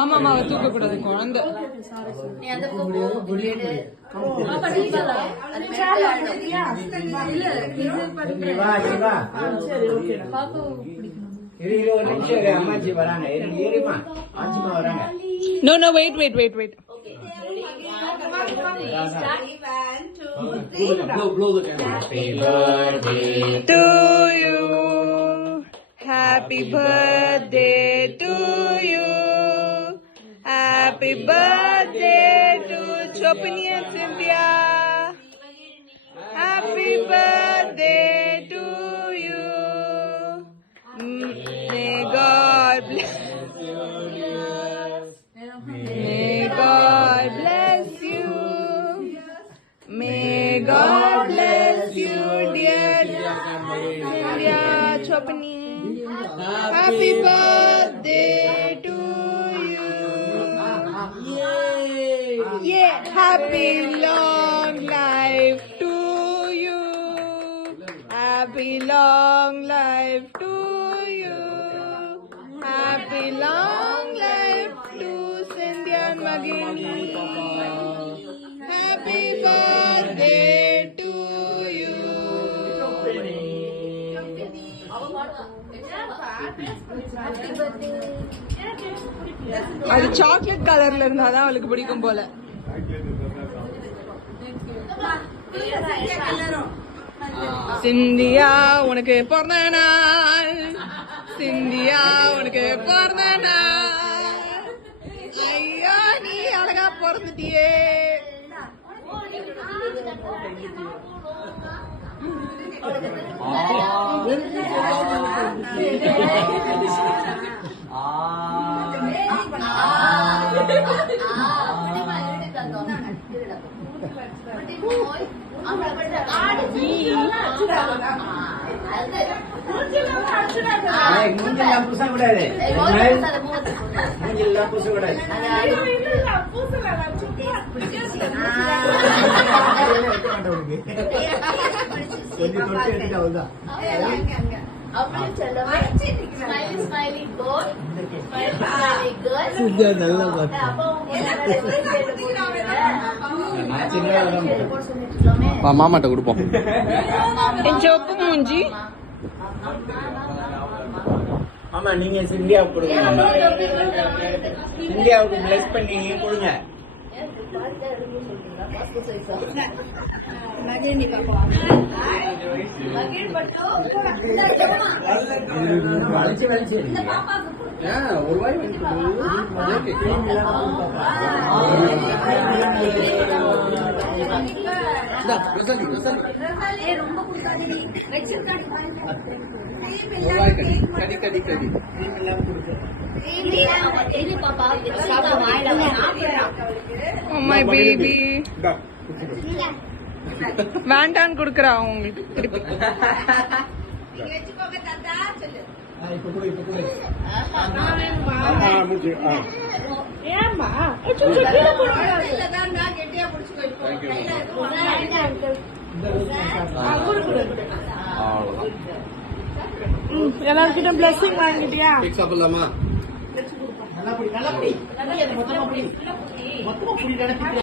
ஆமாமா அவ தூக்க கூடாது குழந்தை. No, no, wait. Blow the candle. Happy birthday to you. Happy birthday to you. Happy birthday to Chopini and Cynthia. Happy birthday to you. May God bless you. May God bless you. May God bless you, dear Cynthia Chopini. Happy birthday to you. Yeah. Happy long life to you. Happy long life to you. Happy long life to Cynthia and Magini. Happy birthday to you. அது chocolate கலர்ல இருந்தாதான் அவளுக்கு பிடிக்கும் போல. சிந்தியா உனக்கு பிறந்த நாள். சிந்தியா உனக்கு பிறந்த நாள். ஐயா நீ அழகா பிறந்துட்டியே. மாமாட்ட கொடுப்போம். சொப்பு மூஞ்சி. ஆமா நீங்க சிந்தியாவுக்கு கொடுங்க. சிந்தியாவுக்கு பிளஸ் பண்ணி கொடுங்க. வலிச்சு ஒரு வாய் கடி Oh my baby. வேண்டான்னு குடுக்கறா உங்களுக்கு திருப்பி. எல்லார்கிட்ட பிளஸிங் வாங்கிட்டியா? சாப்பிடலாமா?